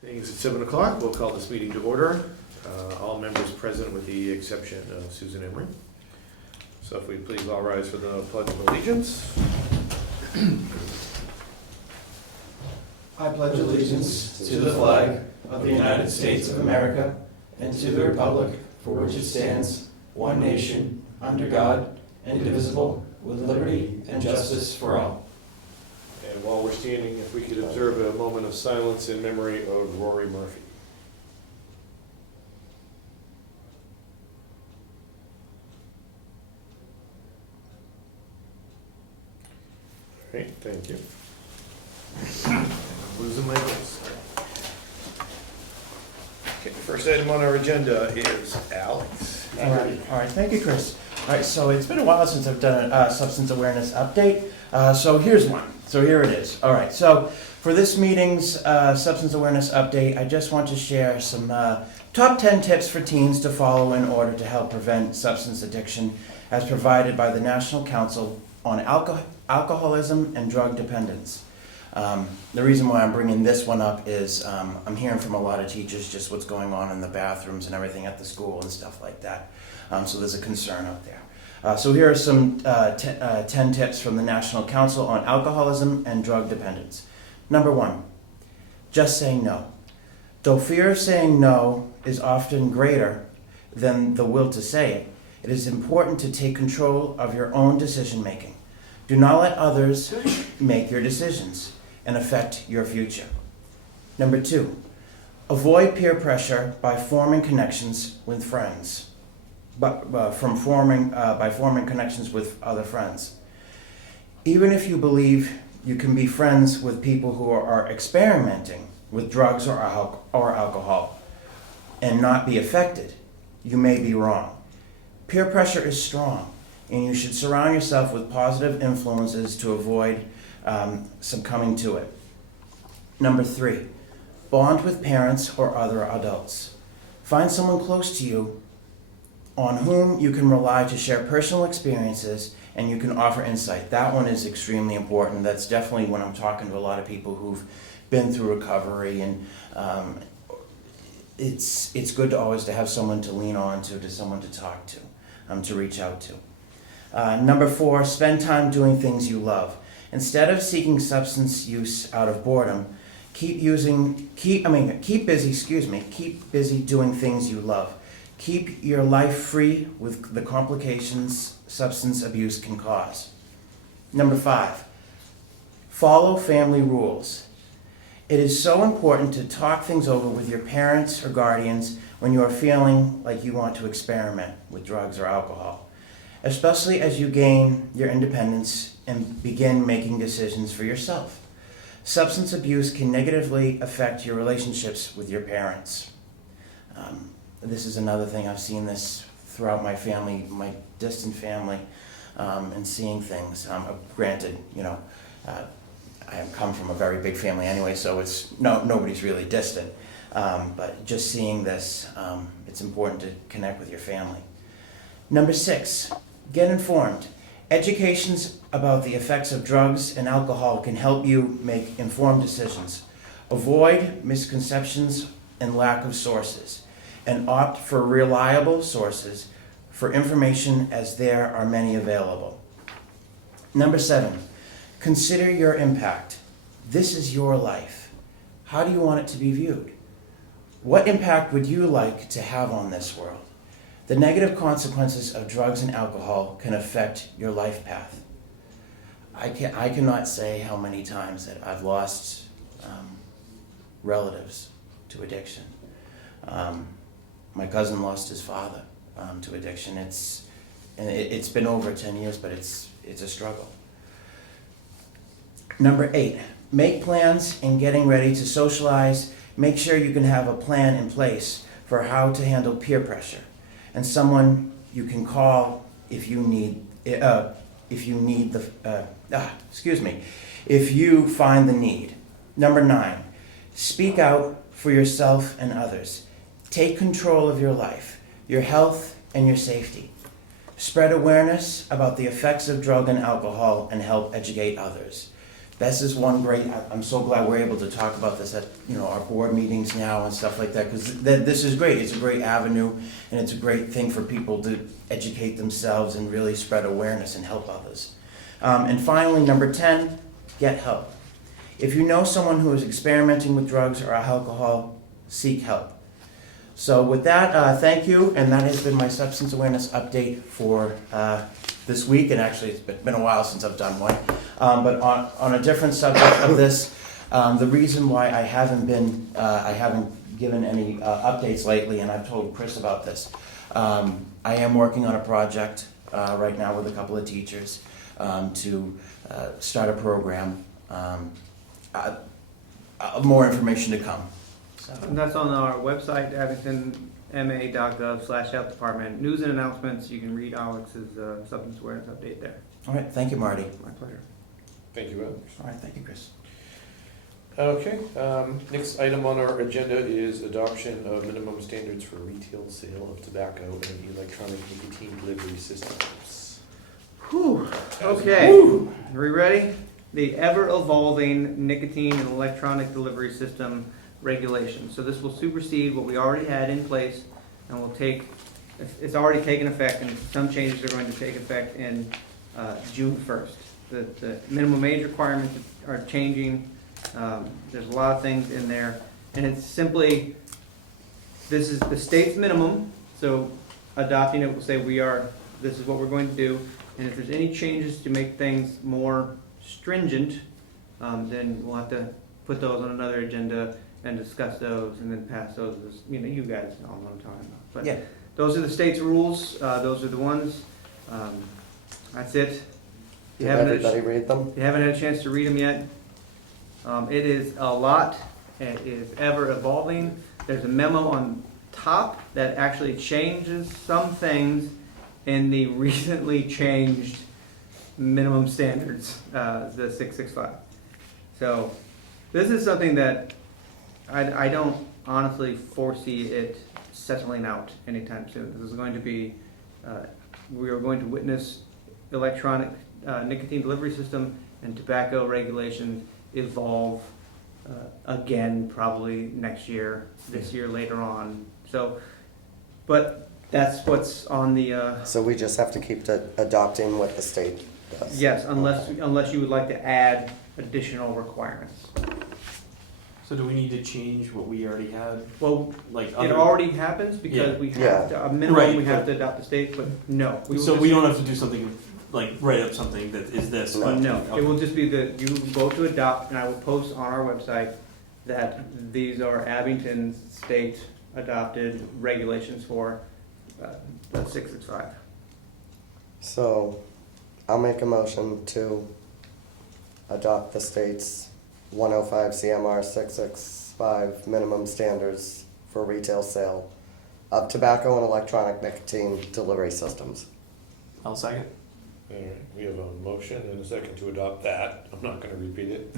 It's at 7 o'clock. We'll call this meeting to order. All members present with the exception of Susan Emery. So if we please all rise for the Pledge of Allegiance. I pledge allegiance to the flag of the United States of America and to the republic for which it stands, one nation, under God, indivisible, with liberty and justice for all. And while we're standing, if we could observe a moment of silence in memory of Rory Murphy. All right, thank you. I'm losing my voice. Okay, the first item on our agenda is Alex. All right, thank you, Chris. All right, so it's been a while since I've done a substance awareness update. So here's one. So here it is. All right, so for this meeting's substance awareness update, I just want to share some top 10 tips for teens to follow in order to help prevent substance addiction as provided by the National Council on Alcoholism and Drug Dependence. The reason why I'm bringing this one up is I'm hearing from a lot of teachers just what's going on in the bathrooms and everything at the school and stuff like that. So there's a concern out there. So here are some 10 tips from the National Council on Alcoholism and Drug Dependence. Number 1, just say no. Though fear of saying no is often greater than the will to say it, it is important to take control of your own decision making. Do not let others make your decisions and affect your future. Number 2, avoid peer pressure by forming connections with friends. By forming connections with other friends. Even if you believe you can be friends with people who are experimenting with drugs or alcohol and not be affected, you may be wrong. Peer pressure is strong, and you should surround yourself with positive influences to avoid succumbing to it. Number 3, bond with parents or other adults. Find someone close to you on whom you can rely to share personal experiences and you can offer insight. That one is extremely important. That's definitely when I'm talking to a lot of people who've been through recovery, and it's good to always to have someone to lean on to someone to talk to reach out to. Number 4, spend time doing things you love. Instead of seeking substance use out of boredom, keep busy doing things you love. Keep your life free with the complications substance abuse can cause. Number 5, follow family rules. It is so important to talk things over with your parents or guardians when you are feeling like you want to experiment with drugs or alcohol, especially as you gain your independence and begin making decisions for yourself. Substance abuse can negatively affect your relationships with your parents. This is another thing. I've seen this throughout my family, my distant family, and seeing things. Granted, I come from a very big family anyway, so nobody's really distant. But just seeing this, it's important to connect with your family. Number 6, get informed. Educations about the effects of drugs and alcohol can help you make informed decisions. Avoid misconceptions and lack of sources, and opt for reliable sources for information as there are many available. Number 7, consider your impact. This is your life. How do you want it to be viewed? What impact would you like to have on this world? The negative consequences of drugs and alcohol can affect your life path. I cannot say how many times that I've lost relatives to addiction. My cousin lost his father to addiction. It's been over 10 years, but it's a struggle. Number 8, make plans in getting ready to socialize. Make sure you can have a plan in place for how to handle peer pressure, and someone you can call if you find the need. Number 9, speak out for yourself and others. Take control of your life, your health, and your safety. Spread awareness about the effects of drug and alcohol and help educate others. this is one great, I'm so glad we're able to talk about this at, our board meetings now and stuff like that, because this is great. It's a great avenue, and it's a great thing for people to educate themselves and really spread awareness and help others. And finally, number 10, get help. If you know someone who is experimenting with drugs or alcohol, seek help. So with that, thank you, and that has been my substance awareness update for this week, and actually it's been a while since I've done one. But on a different subject of this, the reason why I haven't given any updates lately, and I've told Chris about this, I am working on a project right now with a couple of teachers to start a program. More information to come. So. And that's on our website, abingtonma.gov/health department. News and announcements, you can read Alex's substance awareness update there. All right, thank you, Marty. My pleasure. Thank you, Alex. All right, thank you, Chris. Okay, next item on our agenda is adoption of minimum standards for retail sale of tobacco and electronic nicotine delivery systems. Whew. Okay, are we ready? The ever-evolving nicotine and electronic delivery system regulation. So this will supersede what we already had in place, and will it's already taken effect, and some changes are going to take effect in June 1st. The minimum age requirements are changing. There's a lot of things in there, and it's simply, this is the state's minimum, so adopting it will say this is what we're going to do, and if there's any changes to make things more stringent, then we'll have to put those on another agenda and discuss those, and then pass those, you guys know what I'm talking about. But Yeah. Those are the state's rules, those are the ones, that's it. Did everybody read them? If you haven't had a chance to read them yet, it is a lot, it is ever evolving. There's a memo on top that actually changes some things in the recently changed minimum standards, the 665. So this is something that I don't honestly foresee it settling out anytime soon. This is going to be, we are going to witness electronic nicotine delivery system and tobacco regulations evolve again probably next year, this year, later on. So, but that's what's on the... So we just have to keep adopting what the state does? Yes, unless you would like to add additional requirements. So do we need to change what we already had? Well, Like it other, already happens because Yeah. we have to, a minimum, Right, we have but- to adopt the state, but no. will so just- we don't have to do something like write up something that is this. But, No, okay. it will just be that you vote to adopt, and I will post on our website that these are Abington state adopted regulations for the 665. So I'll make a motion to adopt the state's 105 CMR 665 minimum standards for retail sale of tobacco and electronic nicotine delivery systems. I'll second. All right, we have a motion and a second to adopt that. I'm not gonna repeat it.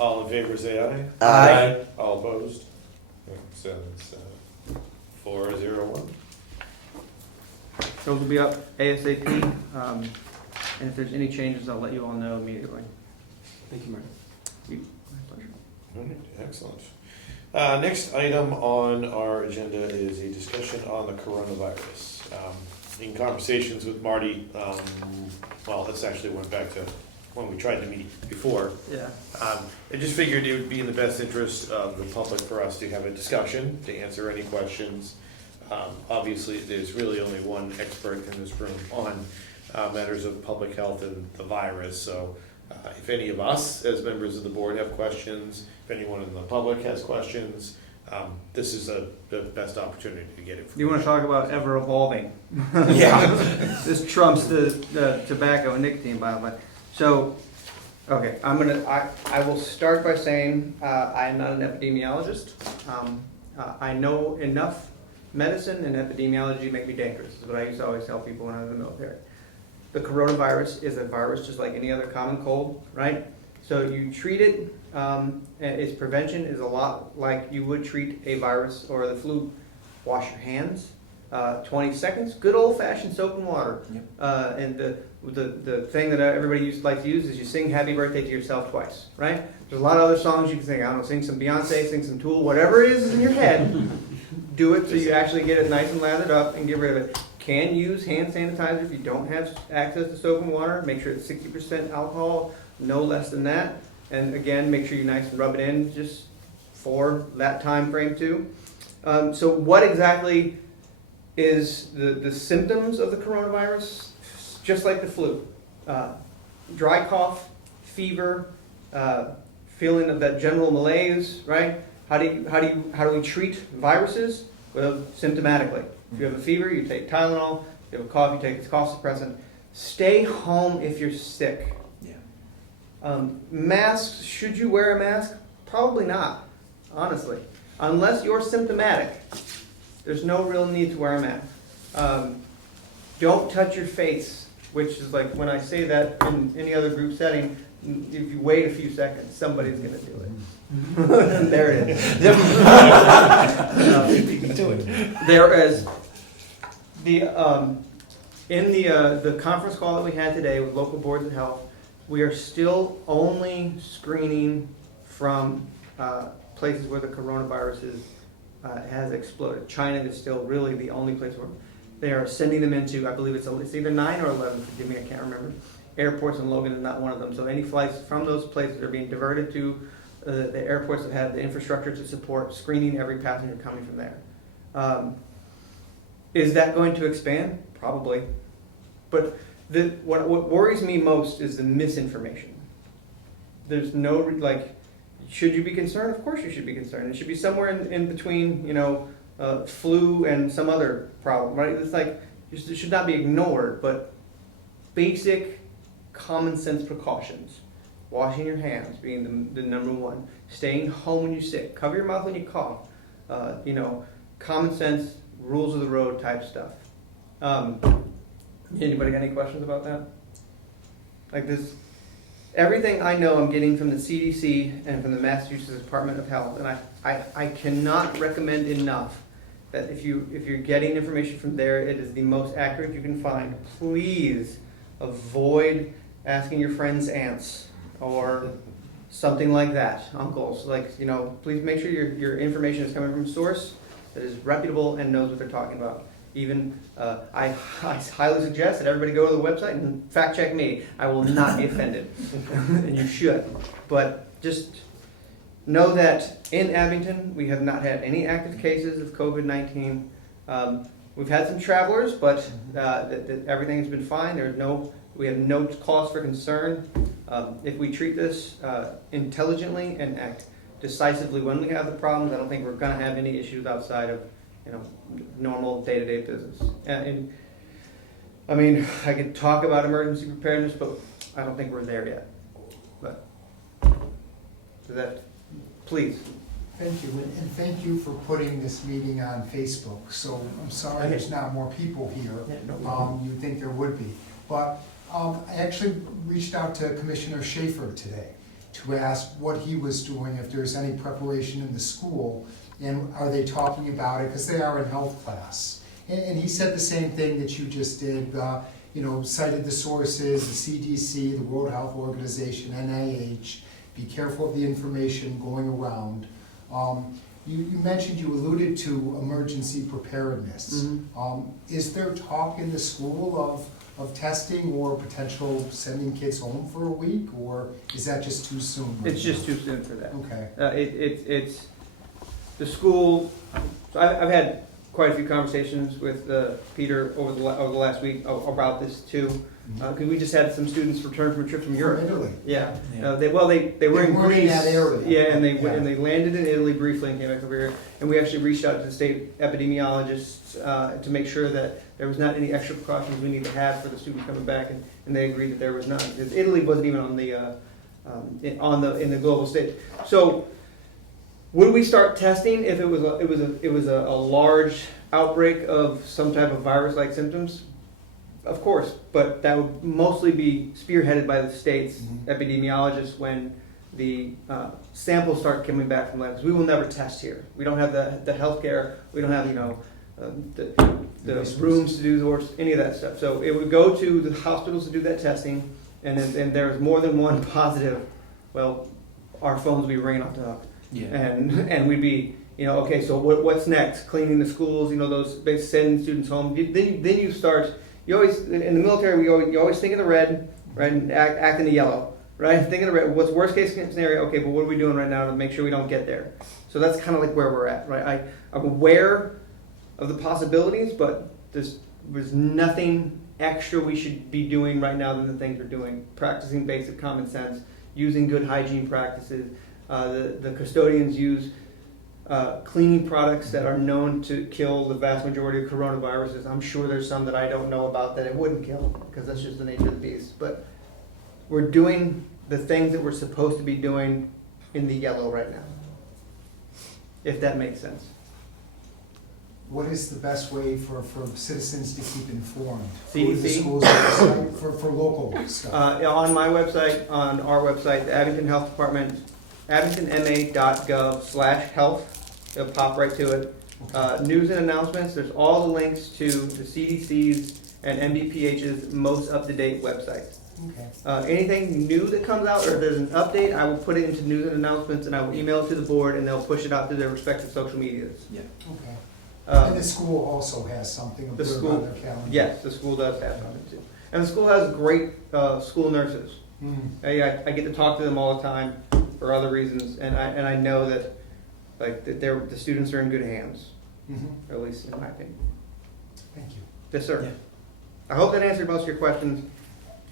All in favor, say aye. Aye. All opposed? So it's 4-0-1. Those will be up ASAP, and if there's any changes, I'll let you all know immediately. Thank you, Marty. My pleasure. All right, excellent. Next item on our agenda is a discussion on the coronavirus. In conversations with Marty, well, this actually went back to when we tried to meet before. Yeah. I just figured it would be in the best interest of the public for us to have a discussion, to answer any questions. Obviously, there's really only one expert in this room on matters of public health and the virus, so if any of us as members of the board have questions, if anyone in the public has questions, this is the best opportunity to get it. You want to talk about ever evolving? Yeah. This trumps the tobacco and nicotine bylaw. So, okay, I will start by saying I am not an epidemiologist. I know enough. Medicine and epidemiology make me dangerous, is what I used to always tell people when I was in the military. The coronavirus is a virus just like any other common cold, right? So you treat it, and its prevention is a lot like you would treat a virus or the flu. Wash your hands, 20 seconds, good old-fashioned soap and water. Yep. And the thing that everybody likes to use is you sing Happy Birthday to yourself twice, right? There's a lot of other songs you can sing. I don't know, sing some Beyonce, sing some Tool, whatever it is in your head, do it so you actually get it nice and lathered up and get rid of it. Can use hand sanitizer if you don't have access to soap and water. Make sure it's 60% alcohol, no less than that. And again, make sure you nice and rub it in just for that time frame too. So what exactly is the symptoms of the coronavirus? Just like the flu. Dry cough, fever, feeling of that general malaise, right? How do we treat viruses? Well, symptomatically. If you have a fever, you take Tylenol. If you have a cough, you take a cough suppressant. Stay home if you're sick. Yeah. Masks, should you wear a mask? Probably not, honestly. Unless you're symptomatic, there's no real need to wear a mask. Don't touch your face, which is like when I say that in any other group setting, if you wait a few seconds, somebody's going to do it. And there it is. There is in the conference call that we had today with local boards of health, we are still only screening from places where the coronavirus has exploded. China is still really the only place where they are sending them into. I believe it's either 9 or 11. Forgive me, I can't remember. Airports, and Logan is not one of them. So any flights from those places are being diverted to the airports that have the infrastructure to support screening every passenger coming from there. Is that going to expand? Probably. But what worries me most is the misinformation. There's no, should you be concerned? Of course you should be concerned. It should be somewhere in between, flu and some other problem, right? It's like, it should not be ignored, but basic common sense precautions. Washing your hands being the number one. Staying home when you're sick. Cover your mouth when you cough. Common sense, rules of the road type stuff. Anybody got any questions about that? Like this, everything I know I'm getting from the CDC and from the Massachusetts Department of Health, and I cannot recommend enough that if you're getting information from there, it is the most accurate you can find. Please avoid asking your friends' aunts or something like that, uncles. Please make sure your information is coming from a source that is reputable and knows what they're talking about. Even I highly suggest that everybody go to the website and fact check me. I will not be offended, and you should. But just know that in Abington we have not had any active cases of COVID-19. We've had some travelers, but everything's been fine. We have no cause for concern. If we treat this intelligently and act decisively when we have the problems, I don't think we're going to have any issues outside of normal day-to-day business. And I mean, I could talk about emergency preparedness, but I don't think we're there yet. But so that, please. Thank you, and thank you for putting this meeting on Facebook. So I'm sorry there's not more people here. You'd think there would be. But I actually reached out to Commissioner Schaefer today to ask what he was doing, if there's any preparation in the school, and are they talking about it, because they are in health class. And he said the same thing that you just did, cited the sources, the CDC, the World Health Organization, NIH. Be careful of the information going around. You mentioned, you alluded to emergency preparedness. Mm-hmm. Is there talk in the school of testing or potential sending kids home for a week, or is that just too soon? It's just too soon for that. Okay. It's the school. I've had quite a few conversations with Peter over the last week about this too, because we just had some students return from a trip from Europe. From Italy. Yeah. They were in Greece. In that area. Yeah, and they landed in Italy briefly and came back over here. And we actually reached out to the state epidemiologists to make sure that there was not any extra precautions we need to have for the students coming back, and they agreed that there was none, because Italy wasn't even on the in the global stage. So, would we start testing if it was a large outbreak of some type of virus-like symptoms? Of course, but that would mostly be spearheaded by the state's epidemiologists when the samples start coming back from labs. We will never test here. We don't have the healthcare. We don't have the rooms to do the any of that stuff. So it would go to the hospitals to do that testing, and then there's more than one positive. Well, our phones would be ringing off the hook, and we'd be, okay, so what's next? Cleaning the schools, those sending students home. Then you start. You always in the military. You always think of the red, right, and act in the yellow, right? Think of the red. What's worst case scenario? Okay, but what are we doing right now to make sure we don't get there? So that's kind of like where we're at, right? I'm aware of the possibilities, but there's nothing extra we should be doing right now than the things we're doing. Practicing basic common sense, using good hygiene practices. The custodians use cleaning products that are known to kill the vast majority of coronaviruses. I'm sure there's some that I don't know about that it wouldn't kill, because that's just the nature of the beast. But we're doing the things that we're supposed to be doing in the yellow right now, if that makes sense. What is the best way for citizens to keep informed? CDC? Go to the school's website for local stuff. On my website, on our website, the Abington Health Department, abingtonma.gov/health. It'll pop right to it. News and announcements, there's all the links to the CDC's and MDPH's most up-to-date websites. Okay. Anything new that comes out, or if there's an update, I will put it into news and announcements, and I will email it to the board, and they'll push it out to their respective social medias. Yeah. Okay. And the school also has something the put school- on their calendar. Yes, the school does have something too. And the school has great school nurses. Mm. I get to talk to them all the time for other reasons, and I know that the students are in good hands, Mm-hmm. at least in my opinion. Thank you. Yes, sir. Yeah. I hope that answered most of your questions.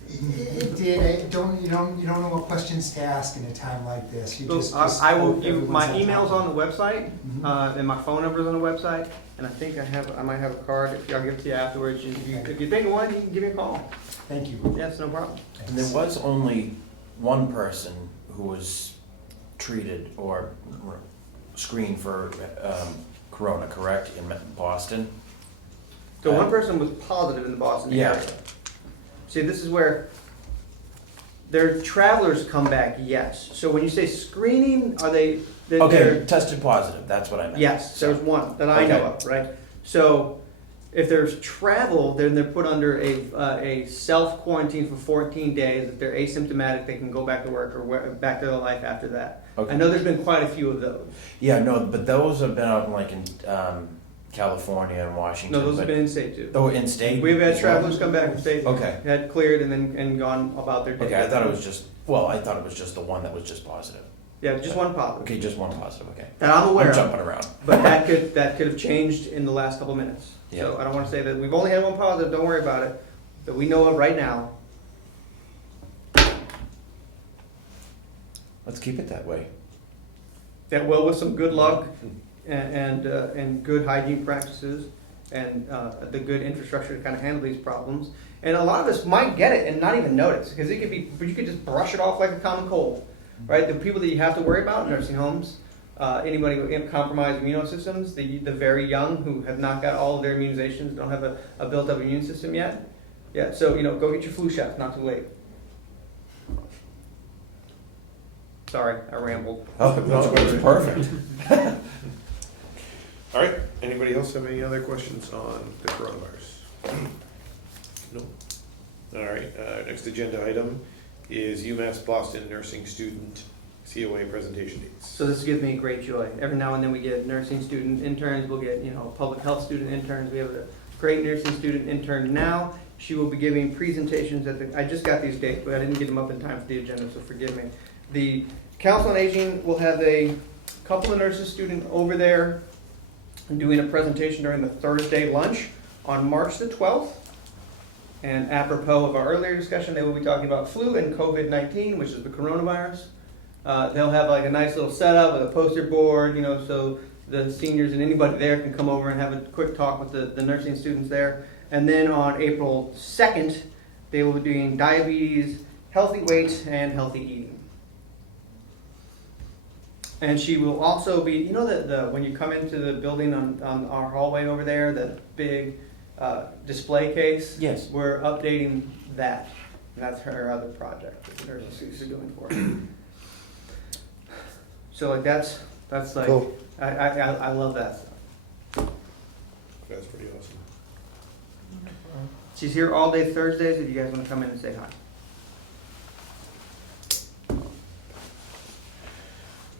It did. You don't know what questions to ask in a time like this. You just I will. hope everyone's My top email's of on the website, Mhm. and my phone number's on the website, and I think I might have a card. I'll give it to you afterwards. If you think of one, you can give me a call. it. Thank you. Yes, no problem. And there was only one person who was treated or screened for corona, correct, in Boston? So one person was positive in the Boston Yeah. area. See, this is where their travelers come back, yes. So when you say screening, are they? Okay, tested positive, that's what I meant. Yes, there's one that I know of, right? So if there's travel, then they're put under a self-quarantine for 14 days. If they're asymptomatic, they can go back to work or back to their life after that. Okay. I know there's been quite a few of those. Yeah, no, but those have been out in California and Washington. No, those have but- been in state too. Oh, in state? We've had travelers come back from state, Okay. had cleared and gone about their day. Okay, I thought it was just the one that was just positive. Yeah, just one positive. Okay, just one positive, okay. That I'm aware I'm of. jumping around. But that could have changed in the last couple minutes. Yeah. So I don't want to say that we've only had one positive, don't worry about it, that we know of right now. Let's keep it that way. That will, with some good luck and good hygiene practices and the good infrastructure to kind of handle these problems. And a lot of us might get it and not even notice, because it could be, you could just brush it off like a common cold, right? The people that you have to worry about, nursing homes, anybody with compromised immune systems, the very young who have not got all of their immunizations, don't have a built-up immune system yet. Yeah, so go get your flu shots, not too late. Sorry, I rambled. Oh, no, it's perfect. All right, anybody else have any other questions on the coronavirus? No. All right, next agenda item is UMass Boston nursing student COA presentation dates. So this gives me great joy. Every now and then we get nursing student interns, we'll get, public health student interns. We have a great nursing student intern now. She will be giving presentations I just got these dates, but I didn't get them up in time for the agenda, so forgive me. The Council on Aging will have a couple of nurses student over there doing a presentation during the Thursday lunch on March the 12th. And apropos of our earlier discussion, they will be talking about flu and COVID-19, which is the coronavirus. They'll have like a nice little setup with a poster board, so the seniors and anybody there can come over and have a quick talk with the nursing students there. And then on April 2nd, they will be doing diabetes, healthy weight, and healthy eating. And she will also be, when you come into the building on our hallway over there, the big display case? Yes. We're updating that. And that's her other project that the nurses are doing for her. So that's like, Cool. I love that stuff. That's pretty awesome. She's here all day Thursdays if you guys want to come in and say hi.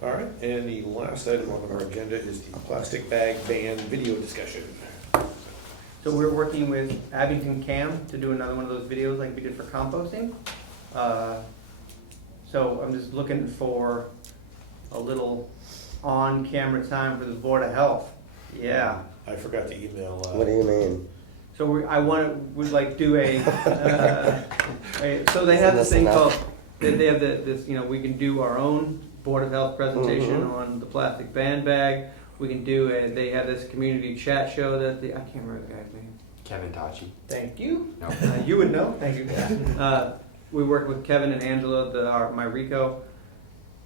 All right, and the last item on our agenda is the plastic bag ban video discussion. So we're working with Abington Cam to do another one of those videos like we did for composting. So I'm just looking for a little on-camera time for the Board of Health. Yeah. I forgot to email, What do you mean? So we'd like do so they have this thing called, they have this, we can do our own Board of Health presentation on the plastic bag. We can do they have this community chat show that I can't remember the guy's name. Kevin Tachi. Thank you. No. You would know. Thank you. We worked with Kevin and Angela, my Rico,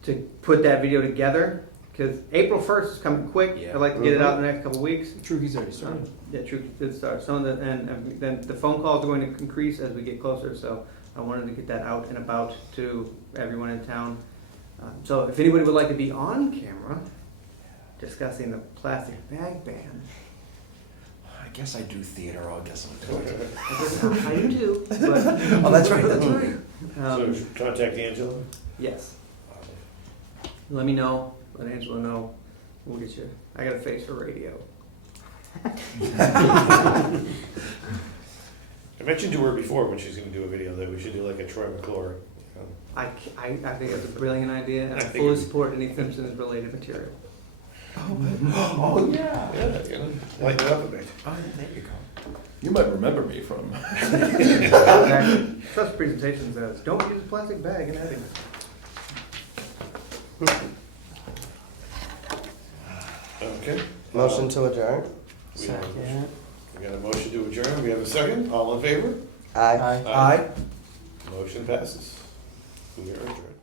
to put that video together because April 1st is coming quick. Yeah. I'd like to get it out in the next couple of weeks. True, he's already started. Yeah, true, did start. Some of the, and then the phone calls are going to increase as we get closer, so I wanted to get that out and about to everyone in town. So if anybody would like to be on camera discussing the plastic bag ban, I guess I do theater, I guess I'll do it. I do too, but. Oh, that's right, that's right. so contact Angela. Yes, let me know, let Angela know, we'll get you, I got a face for radio. I mentioned to her before when she's gonna do a video that we should do like a Troy McClure. I think that's a brilliant idea, and I I think fully it- support any Simpsons related material. Oh, yeah. Yeah, lighten it up a bit. Oh, there you go. You might remember me from. Exactly. Such presentations as, don't use a plastic bag in Abington. Okay. Motion to adjourn? We have a motion. We got a motion to adjourn, we have a second, all in favor? Aye. Aye. Motion passes. We are adjourned.